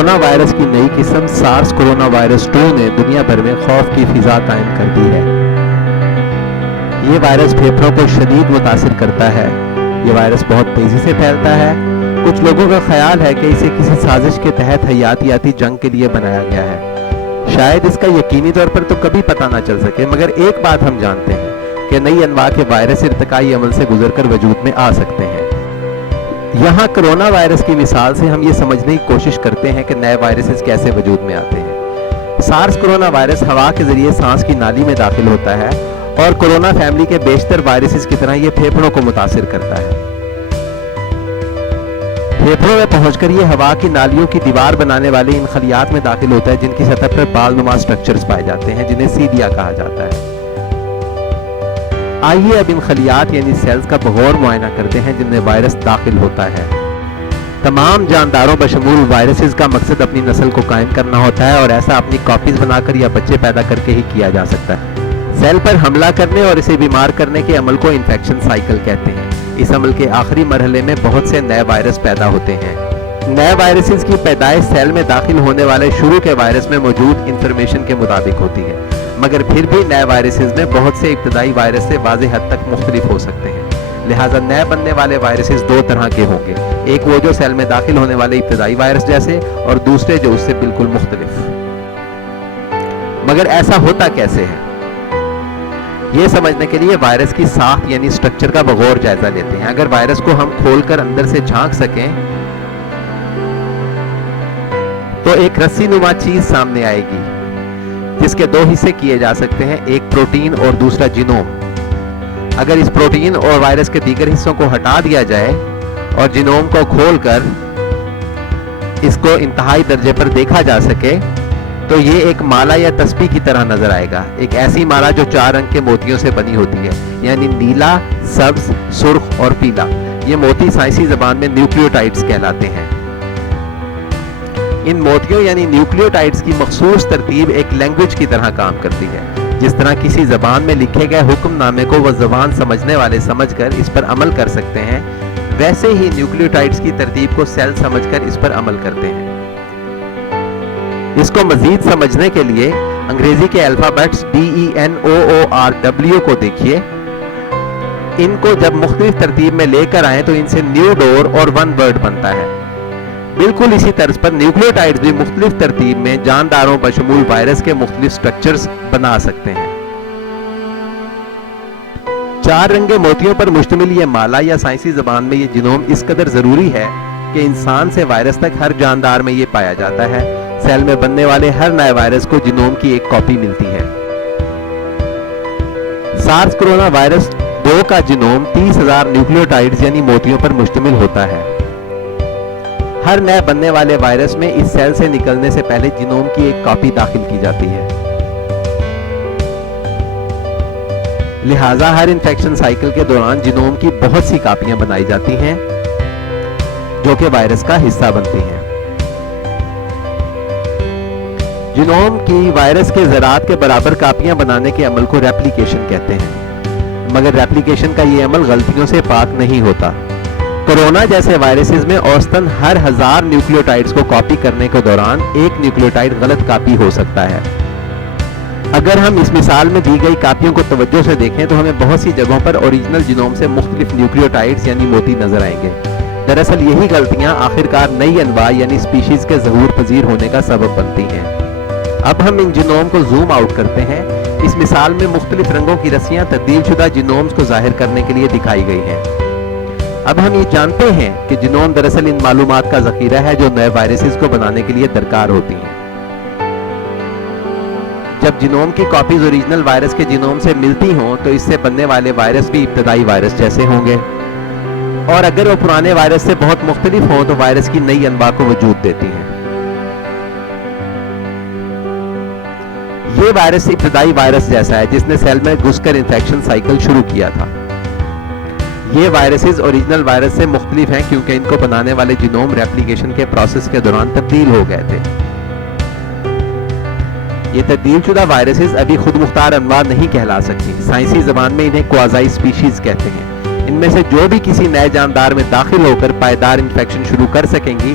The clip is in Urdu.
کورونا وائرس کی نئی قسم سارس کورونا وائرس 2 نے دنیا بھر میں خوف کی فضا قائم کر دی ہے۔ یہ وائرس پھیپھڑوں کو شدید متاثر کرتا ہے۔ یہ وائرس بہت تیزی سے پھیلتا ہے۔ کچھ لوگوں کا خیال ہے کہ اسے کسی سازش کے تحت حیاتیاتی جنگ کے لیے بنایا گیا ہے۔ شاید اس کا یقینی طور پر تو کبھی پتہ نہ چل سکے، مگر ایک بات ہم جانتے ہیں کہ نئی انواع کے وائرس ارتقائی عمل سے گزر کر وجود میں آ سکتے ہیں۔ یہاں کرونا وائرس کی مثال سے ہم یہ سمجھنے کی کوشش کرتے ہیں کہ نئے وائرسز کیسے وجود میں آتے ہیں۔ سارس کرونا وائرس ہوا کے ذریعے سانس کی نالی میں داخل ہوتا ہے اور کرونا فیملی کے بیشتر وائرسز کی طرح یہ پھیپھڑوں کو متاثر کرتا ہے۔ پھیپھڑوں میں پہنچ کر یہ ہوا کی نالیوں کی دیوار بنانے والے ان خلیات میں داخل ہوتا ہے جن کی سطح پر بال نما سٹرکچرز پائے جاتے ہیں جنہیں سیلیا کہا جاتا ہے۔ آئیے اب ان خلیات یعنی سیلز کا بغور معائنہ کرتے ہیں جن میں وائرس داخل ہوتا ہے۔ تمام جانداروں بشمول وائرسز کا مقصد اپنی نسل کو قائم کرنا ہوتا ہے اور ایسا اپنی کاپیز بنا کر یا بچے پیدا کر کے ہی کیا جا سکتا ہے۔ سیل پر حملہ کرنے اور اسے بیمار کرنے کے عمل کو انفیکشن سائیکل کہتے ہیں۔ اس عمل کے آخری مرحلے میں بہت سے نئے وائرس پیدا ہوتے ہیں۔ نئے وائرسز کی پیدائش سیل میں داخل ہونے والے شروع کے وائرس میں موجود انفارمیشن کے مطابق ہوتی ہے، مگر پھر بھی نئے وائرسز میں بہت سے ابتدائی وائرس سے واضح حد تک مختلف ہو سکتے ہیں۔ لہٰذا نئے بننے والے وائرسز دو طرح کے ہوں گے، ایک وہ جو سیل میں داخل ہونے والے ابتدائی وائرس جیسے، اور دوسرے جو اس سے بالکل مختلف۔ مگر ایسا ہوتا کیسے ہے؟ یہ سمجھنے کے لیے وائرس کی ساخت یعنی سٹرکچر کا بغور جائزہ لیتے ہیں۔ اگر وائرس کو ہم کھول کر اندر سے جھانک سکیں تو ایک رسی نما چیز سامنے آئے گی جس کے دو حصے کیے جا سکتے ہیں، ایک پروٹین اور دوسرا جینوم۔ اگر اس پروٹین اور وائرس کے دیگر حصوں کو ہٹا دیا جائے اور جینوم کو کھول کر اس کو انتہائی درجے پر دیکھا جا سکے تو یہ ایک مالا یا تسبیح کی طرح نظر آئے گا، ایک ایسی مالا جو 4 رنگ کے موتیوں سے بنی ہوتی ہے، یعنی نیلا، سبز، سرخ اور پیلا۔ یہ موتی سائنسی زبان میں نیوکلیوٹائڈز کہلاتے ہیں۔ ان موتیوں یعنی نیوکلیوٹائڈز کی مخصوص ترتیب ایک لینگویج کی طرح کام کرتی ہے۔ جس طرح کسی زبان میں لکھے گئے حکم نامے کو وہ زبان سمجھنے والے سمجھ کر اس پر عمل کر سکتے ہیں، ویسے ہی نیوکلیوٹائڈز کی ترتیب کو سیل سمجھ کر اس پر عمل کرتے ہیں۔ اس کو مزید سمجھنے کے لیے انگریزی کے الفابیٹس DENOORW کو دیکھیے۔ ان کو جب مختلف ترتیب میں لے کر آئیں تو ان سے نیو ڈور اور ون ورڈ بنتا ہے۔ بالکل اسی طرز پر نیوکلیوٹائڈز بھی مختلف ترتیب میں جانداروں بشمول وائرس کے مختلف سٹرکچرز بنا سکتے ہیں۔ 4 رنگے موتیوں پر مشتمل یہ مالا یا سائنسی زبان میں یہ جینوم اس قدر ضروری ہے کہ انسان سے وائرس تک ہر جاندار میں یہ پایا جاتا ہے۔ سیل میں بننے والے ہر نئے وائرس کو جینوم کی ایک کاپی ملتی ہے۔ سارس کرونا وائرس 2 کا جینوم 30,000 نیوکلیوٹائڈز یعنی موتیوں پر مشتمل ہوتا ہے۔ ہر نئے بننے والے وائرس میں اس سیل سے نکلنے سے پہلے جینوم کی ایک کاپی داخل کی جاتی ہے۔ لہٰذا ہر انفیکشن سائیکل کے دوران جینوم کی بہت سی کاپیاں بنائی جاتی ہیں جو کہ وائرس کا حصہ بنتی ہیں۔ جینوم کی وائرس کے ذرات کے برابر کاپیاں بنانے کے عمل کو ریپلیکیشن کہتے ہیں، مگر ریپلیکیشن کا یہ عمل غلطیوں سے پاک نہیں ہوتا۔ کورونا جیسے وائرسز میں اوسطاً ہر 1000 نیوکلیوٹائڈز کو کاپی کرنے کے دوران ایک نیوکلیوٹائڈ غلط کاپی ہو سکتا ہے۔ اگر ہم اس مثال میں دی گئی کاپیوں کو توجہ سے دیکھیں تو ہمیں بہت سی جگہوں پر اوریجنل جینوم سے مختلف نیوکلیوٹائڈز یعنی موتی نظر آئیں گے۔ دراصل یہی غلطیاں آخرکار نئی انواع یعنی سپیشیز کے ظہور پذیر ہونے کا سبب بنتی ہیں۔ اب ہم ان جینوم کو زوم آؤٹ کرتے ہیں۔ اس مثال میں مختلف رنگوں کی رسیاں تبدیل شدہ جینومز کو ظاہر کرنے کے لیے دکھائی گئی ہیں۔ اب ہم یہ جانتے ہیں کہ جینوم دراصل ان معلومات کا ذخیرہ ہے جو نئے وائرسز کو بنانے کے لیے درکار ہوتی ہیں۔ جب جینوم کی کاپیز اوریجنل وائرس کے جینوم سے ملتی ہوں تو اس سے بننے والے وائرس بھی ابتدائی وائرس جیسے ہوں گے، اور اگر وہ پرانے وائرس سے بہت مختلف ہوں تو وائرس کی نئی انواع کو وجود دیتی ہیں۔ یہ وائرس ابتدائی وائرس جیسا ہے جس نے سیل میں گھس کر انفیکشن سائیکل شروع کیا تھا۔ یہ وائرسز اوریجنل وائرس سے مختلف ہیں کیونکہ ان کو بنانے والے جینوم ریپلیکیشن کے پروسیس کے دوران تبدیل ہو گئے تھے۔ یہ تبدیل شدہ وائرسز ابھی خود مختار انواع نہیں کہلا سکتی، سائنسی زبان میں انہیں کوازائی سپیشیز کہتے ہیں۔ ان میں سے جو بھی کسی نئے جاندار میں داخل ہو کر پائیدار انفیکشن شروع کر سکیں گی